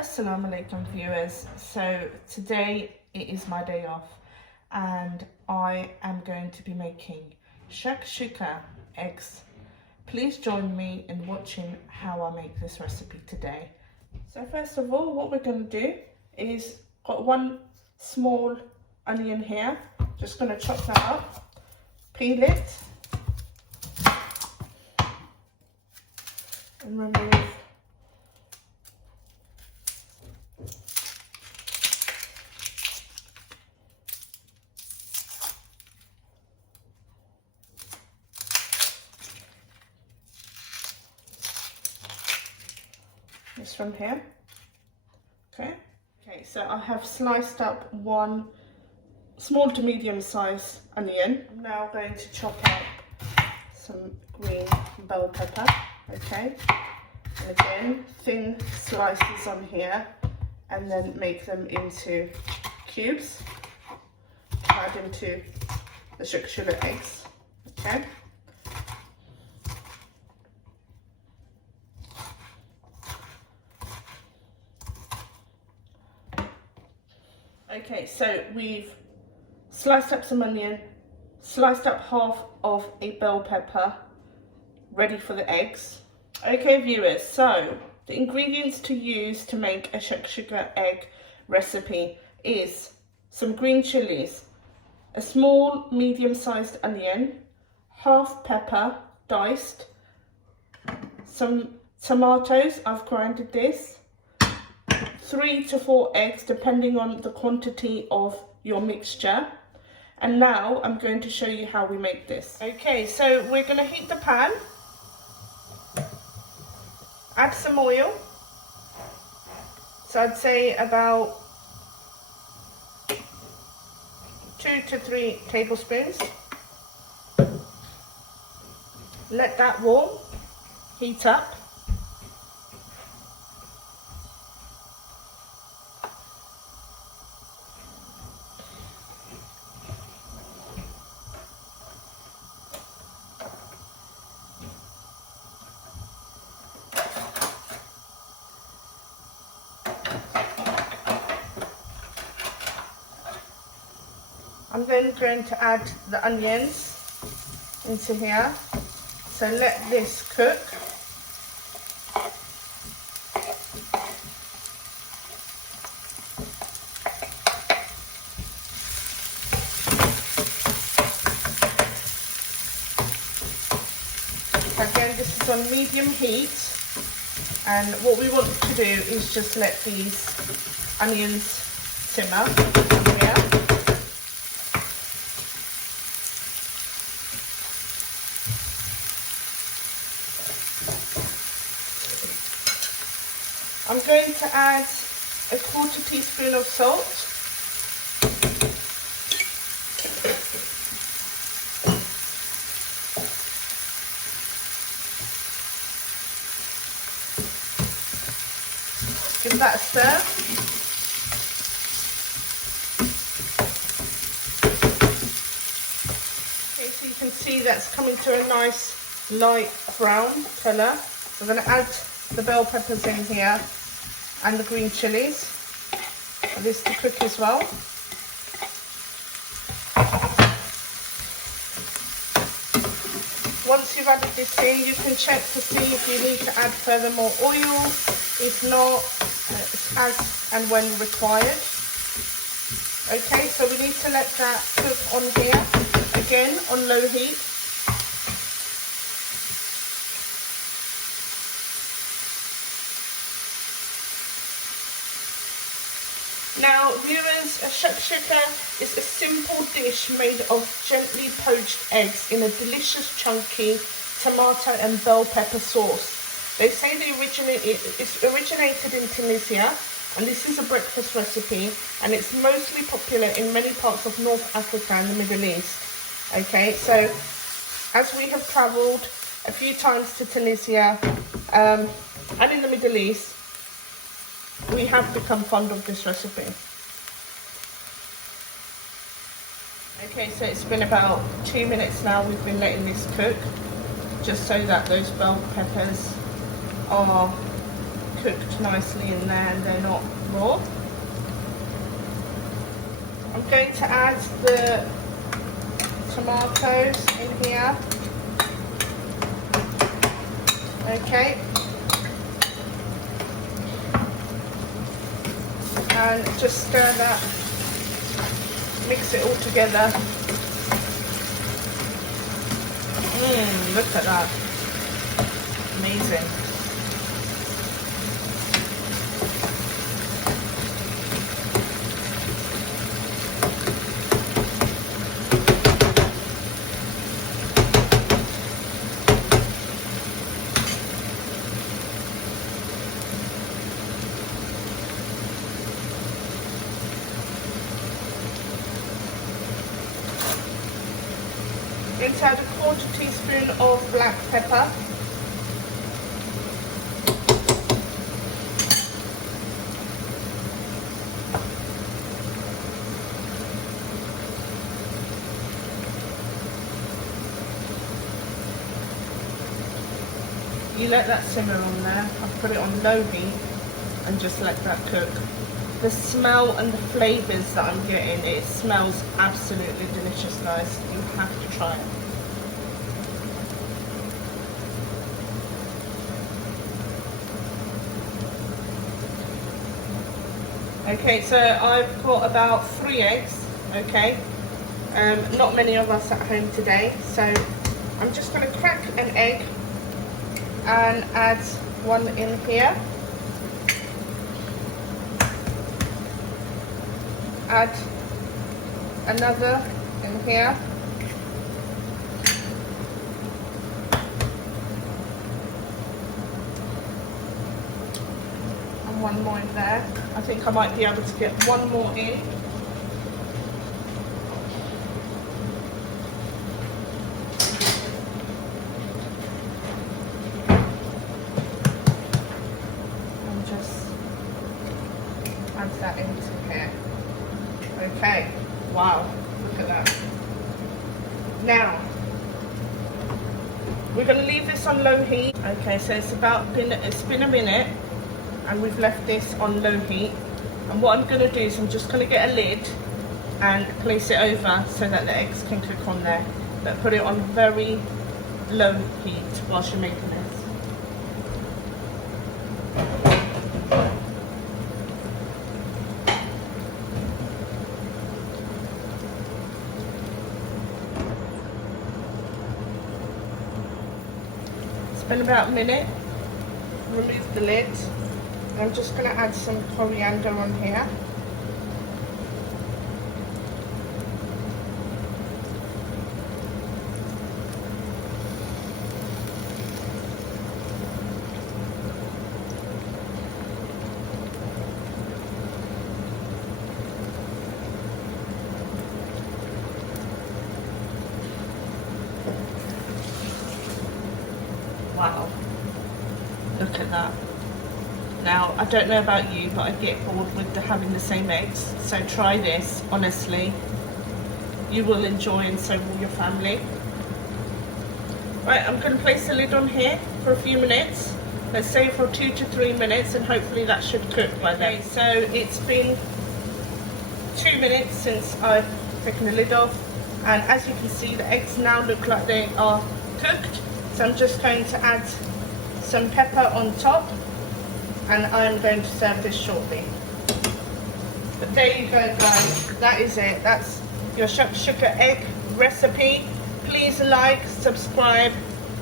Assalamu alaikum viewers. So today it is my day off and I am going to be making shakshuka eggs. Please join me in watching how I make this recipe today. So first of all, what we're going to do is got one small onion here. Just going to chop that up, peel it and remove this from here. Okay, so I have sliced up one small to medium size onion. I'm now going to chop up some green bell pepper, okay, and again thin slices on here, and then make them into cubes to add into the shakshuka eggs, okay. Okay, so we've sliced up some onion, sliced up half of a bell pepper, ready for the eggs. Okay viewers, so the ingredients to use to make a shakshuka egg recipe is some green chilies, a small medium-sized onion, half pepper diced, some tomatoes, I've grinded this, 3 to 4 eggs depending on the quantity of your mixture. And now I'm going to show you how we make this. Okay, so we're going to heat the pan, add some oil, so I'd say about 2 to 3 tablespoons. Let that warm, heat up. I'm then going to add the onions into here, so let this cook. Again, this is on medium heat, and what we want to do is just let these onions simmer here. I'm going to add a 1/4 teaspoon of salt. Give that a stir. Okay, so you can see that's coming to a nice light brown colour. We're going to add the bell peppers in here and the green chilies, and this to cook as well. Once you've added this in, you can check to see if you need to add further more oil. If not, it's as and when required. Okay, so we need to let that cook on here, again on low heat. Now viewers, a shakshuka is a simple dish made of gently poached eggs in a delicious chunky tomato and bell pepper sauce. They say it's originated in Tunisia, and this is a breakfast recipe, and it's mostly popular in many parts of North Africa and the Middle East. Okay, so as we have travelled a few times to Tunisia and in the Middle East, we have become fond of this recipe. Okay, so it's been about 2 minutes now we've been letting this cook, just so that those bell peppers are cooked nicely in there and they're not raw. I'm going to add the tomatoes in here. Okay. And just stir that, mix it all together. Look at that. Amazing. Going to add a 1/4 teaspoon of black pepper. You let that simmer on there. I've put it on low heat and just let that cook. The smell and the flavours that I'm getting, it smells absolutely delicious, guys. You have to try it. Okay, so I've got about 3 eggs, okay? Not many of us at home today, so I'm just going to crack an egg and add one in here. Add another in here. And one more in there. I think I might be able to get one more in. And just add that into here. Okay, wow, look at that. Now, we're going to leave this on low heat. Okay, so it's been a minute and we've left this on low heat. And what I'm going to do is I'm just going to get a lid and place it over so that the eggs can cook on there. But put it on very low heat whilst you're making this. Been about a minute. Remove the lid. I'm just going to add some coriander on here. Wow, look at that. Now, I don't know about you, but I get bored with having the same eggs. So try this, honestly. You will enjoy, and so will your family. Right, I'm going to place the lid on here for a few minutes. Let's say for 2 to 3 minutes, and hopefully that should cook by then. Okay, so it's been 2 minutes since I've taken the lid off. And as you can see, the eggs now look like they are cooked. So I'm just going to add some pepper on top, and I'm going to serve this shortly. But there you go, guys. That is it. That's your shakshuka egg recipe. Please like, subscribe,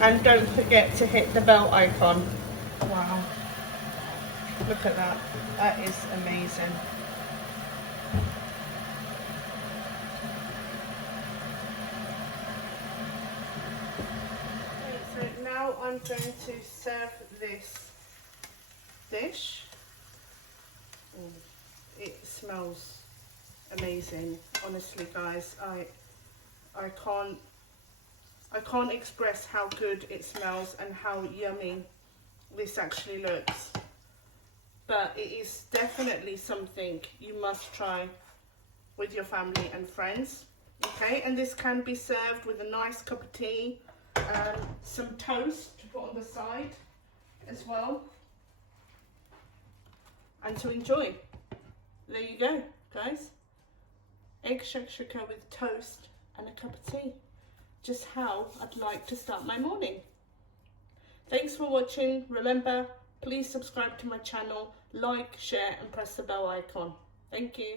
and don't forget to hit the bell icon. Wow. Look at that. That is amazing. So now I'm going to serve this dish. It smells amazing, honestly, guys. I can't express how good it smells and how yummy this actually looks. But it is definitely something you must try with your family and friends. Okay, and this can be served with a nice cup of tea, some toast to put on the side as well. and to enjoy. There you go, guys. Egg shakshuka with toast and a cup of tea. Just how I'd like to start my morning. Thanks for watching. Remember, please subscribe to my channel, like, share and press the bell icon. Thank you.